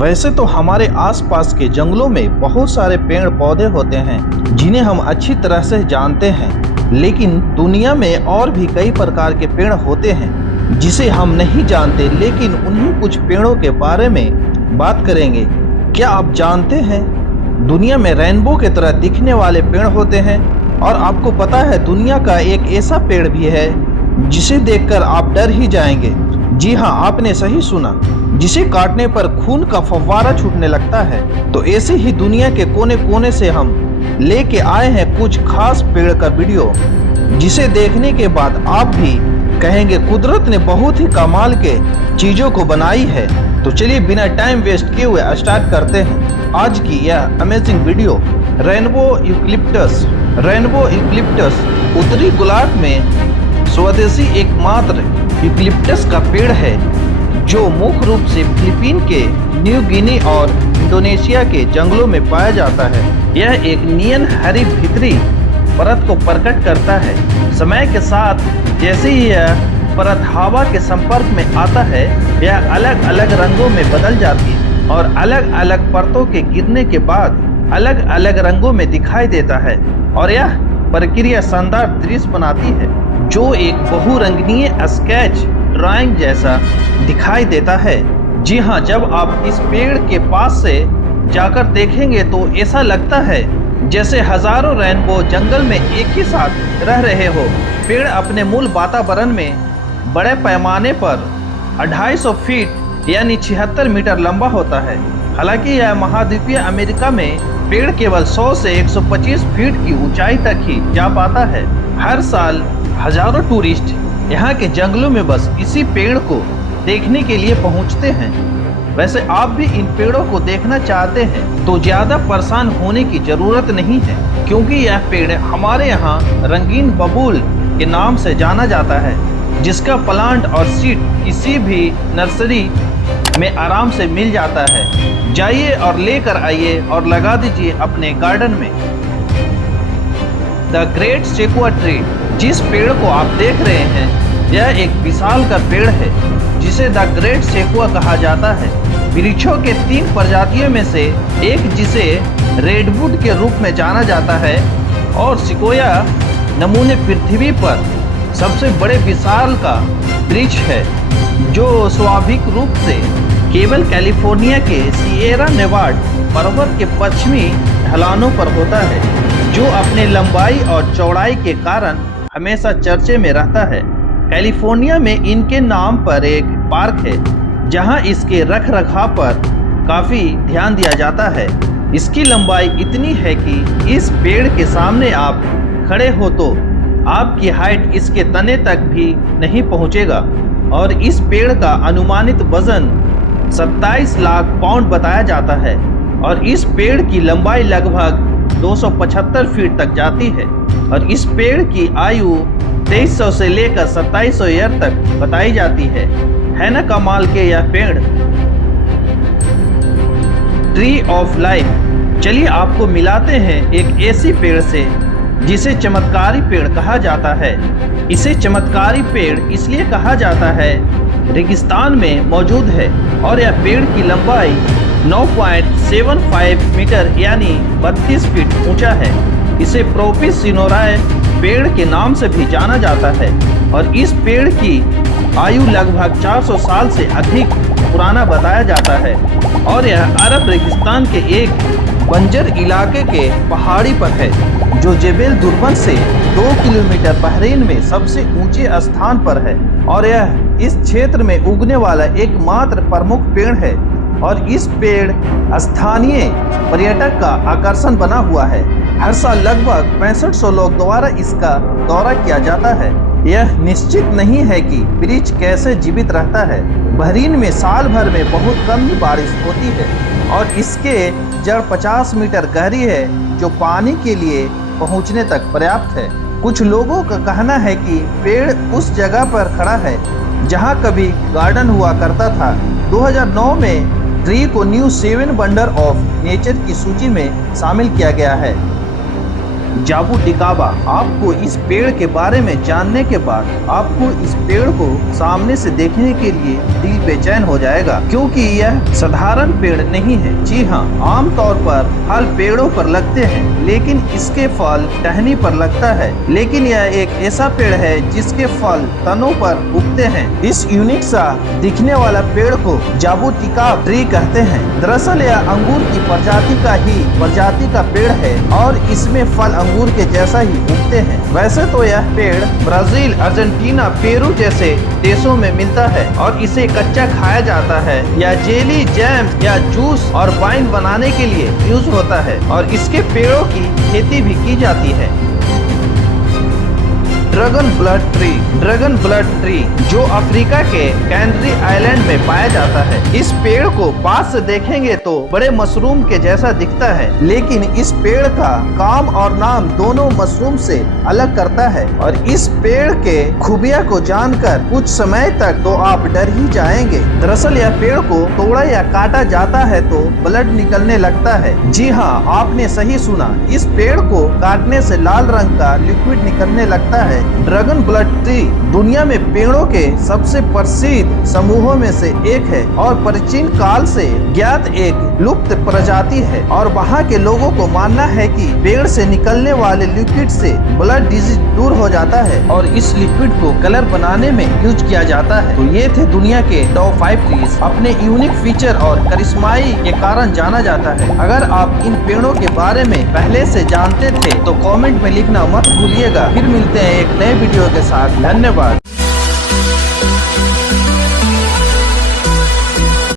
वैसे तो हमारे आसपास के जंगलों में बहुत सारे पेड़ पौधे होते हैं जिन्हें हम अच्छी तरह से जानते हैं, लेकिन दुनिया में और भी कई प्रकार के पेड़ होते हैं जिसे हम नहीं जानते, लेकिन उन्हीं कुछ पेड़ों के बारे में बात करेंगे। क्या आप जानते हैं दुनिया में रेनबो की तरह दिखने वाले पेड़ होते हैं? और आपको पता है दुनिया का एक ऐसा पेड़ भी है जिसे देखकर आप डर ही जाएंगे। जी हाँ, आपने सही सुना, जिसे काटने पर खून का फव्वारा छूटने लगता है। तो ऐसे ही दुनिया के कोने कोने से हम लेके आए हैं कुछ खास पेड़ का वीडियो, जिसे देखने के बाद आप भी कहेंगे कुदरत ने बहुत ही कमाल के चीजों को बनाई है। तो चलिए बिना टाइम वेस्ट किए हुए स्टार्ट करते हैं आज की यह amazing video. Rainbow eucalyptus. Rainbow eucalyptus उत्तरी गोलार्ध में स्वदेशी एकमात्र यूकलिप्टस का पेड़ है जो मुख्य रूप से फिलीपीन के न्यू गिनी और इंडोनेशिया के जंगलों में पाया जाता है। यह एक नियन हरी भीतरी परत को प्रकट करता है। समय के साथ जैसे ही यह परत हवा के संपर्क में आता है, यह अलग अलग रंगों में बदल जाती है और अलग अलग परतों के गिरने के बाद अलग अलग रंगों में दिखाई देता है। और यह प्रक्रिया शानदार दृश्य बनाती है जो एक बहुरंगीय स्केच ड्राइंग जैसा दिखाई देता है। जी हाँ, जब आप इस पेड़ के पास से जाकर देखेंगे तो ऐसा लगता है जैसे हजारों रेनबो जंगल में एक ही साथ रह रहे हो। पेड़ अपने मूल वातावरण में बड़े पैमाने पर 250 फीट यानी 76 मीटर लंबा होता है। हालांकि यह महाद्वीपीय अमेरिका में पेड़ केवल 100 से 125 फीट की ऊंचाई तक ही जा पाता है। हर साल हजारों टूरिस्ट यहाँ के जंगलों में बस इसी पेड़ को देखने के लिए पहुँचते हैं। वैसे आप भी इन पेड़ों को देखना चाहते हैं तो ज्यादा परेशान होने की जरूरत नहीं है, क्योंकि यह पेड़ हमारे यहाँ रंगीन बबूल के नाम से जाना जाता है, जिसका प्लांट और सीड किसी भी नर्सरी में आराम से मिल जाता है। जाइए और लेकर आइए और लगा दीजिए अपने गार्डन में। The great sequoia tree. जिस पेड़ को आप देख रहे हैं यह एक विशाल का पेड़ है जिसे द ग्रेट सेक्वा कहा जाता है। वृक्षों के 3 प्रजातियों में से एक, जिसे रेडवुड के रूप में जाना जाता है, और सिकोया नमूने पृथ्वी पर सबसे बड़े विशाल का वृक्ष है, जो स्वाभाविक रूप से केवल कैलिफोर्निया के सिएरा नेवाडा पर्वत के पश्चिमी ढलानों पर होता है, जो अपने लंबाई और चौड़ाई के कारण हमेशा चर्चे में रहता है। कैलिफोर्निया में इनके नाम पर एक पार्क है जहां इसके रखरखाव पर काफी ध्यान दिया जाता है। इसकी लंबाई इतनी है कि इस पेड़ के सामने आप खड़े हो तो आपकी हाइट इसके तने तक भी नहीं पहुंचेगा, और इस पेड़ का अनुमानित वजन 27 लाख पाउंड बताया जाता है, और इस पेड़ की लंबाई लगभग 275 फीट तक जाती है, और इस पेड़ की आयु 2300 से लेकर 2700 ईयर तक बताई जाती है ना कमाल के यह पेड़। Tree of life. चलिए आपको मिलाते हैं एक ऐसी पेड़ से जिसे चमत्कारी पेड़ कहा जाता है। इसे चमत्कारी पेड़ इसलिए कहा जाता है रेगिस्तान में मौजूद है, और यह पेड़ की लंबाई 9.75 मीटर यानी 32 फीट ऊंचा है। इसे प्रोपिस सिनोराए पेड़ के नाम से भी जाना जाता है, और इस पेड़ की आयु लगभग 400 साल से अधिक पुराना बताया जाता है, और यह अरब रेगिस्तान के एक बंजर इलाके के पहाड़ी पर है, जो जेबेल दुर्बन से 2 किलोमीटर बहरीन में सबसे ऊंचे स्थान पर है, और यह इस क्षेत्र में उगने वाला एकमात्र प्रमुख पेड़ है, और इस पेड़ स्थानीय पर्यटक का आकर्षण बना हुआ है। हर साल लगभग 6500 लोग द्वारा इसका दौरा किया जाता है। यह निश्चित नहीं है कि वृक्ष कैसे जीवित रहता है। बहरीन में साल भर में बहुत कम ही बारिश होती है, और इसके जड़ 50 मीटर गहरी है, जो पानी के लिए पहुंचने तक पर्याप्त है। कुछ लोगों का कहना है कि पेड़ उस जगह पर खड़ा है जहां कभी गार्डन हुआ करता था। 2009 में ट्री को न्यू 7 वंडर ऑफ नेचर की सूची में शामिल किया गया है। जाबुटिकाबा। आपको इस पेड़ के बारे में जानने के बाद आपको इस पेड़ को सामने से देखने के लिए दिल बेचैन हो जाएगा, क्योंकि यह साधारण पेड़ नहीं है। जी हाँ, आमतौर पर फल पेड़ों पर लगते हैं, लेकिन इसके फल टहनी पर लगता है। लेकिन यह एक ऐसा पेड़ है जिसके फल तनों पर उगते हैं। इस यूनिक सा दिखने वाला पेड़ को जाबुटिकाबा ट्री कहते हैं। दरअसल यह अंगूर की प्रजाति का पेड़ है और इसमें फल अंगूर के जैसा ही उगते हैं। वैसे तो यह पेड़ ब्राजील, अर्जेंटीना, पेरू जैसे देशों में मिलता है और इसे कच्चा खाया जाता है या जेली, जैम या जूस और वाइन बनाने के लिए यूज होता है और इसके पेड़ों की खेती भी की जाती है। ड्रैगन ब्लड ट्री जो अफ्रीका के कैनरी आइलैंड में पाया जाता है। इस पेड़ को पास से देखेंगे तो बड़े मशरूम के जैसा दिखता है, लेकिन इस पेड़ का काम और नाम दोनों मशरूम से अलग करता है और इस पेड़ के खूबियां को जानकर कुछ समय तक तो आप डर ही जाएंगे। दरअसल यह पेड़ को तोड़ा या काटा जाता है तो ब्लड निकलने लगता है। जी हाँ, आपने सही सुना, इस पेड़ को काटने से लाल रंग का लिक्विड निकलने लगता है। ड्रैगन ब्लड ट्री दुनिया में पेड़ों के सबसे प्रसिद्ध समूहों में से एक है और प्राचीन काल से ज्ञात एक लुप्त प्रजाति है और वहाँ के लोगों को मानना है कि पेड़ से निकलने वाले लिक्विड से ब्लड डिजीज दूर हो जाता है और इस लिक्विड को कलर बनाने में यूज किया जाता है। तो ये थे दुनिया के टॉप 5 ट्रीज। अपने यूनिक फीचर और करिश्माई के कारण जाना जाता है। अगर आप इन पेड़ों के बारे में पहले से जानते थे तो कमेंट में लिखना मत भूलिएगा। फिर मिलते हैं एक नए वीडियो के साथ। धन्यवाद।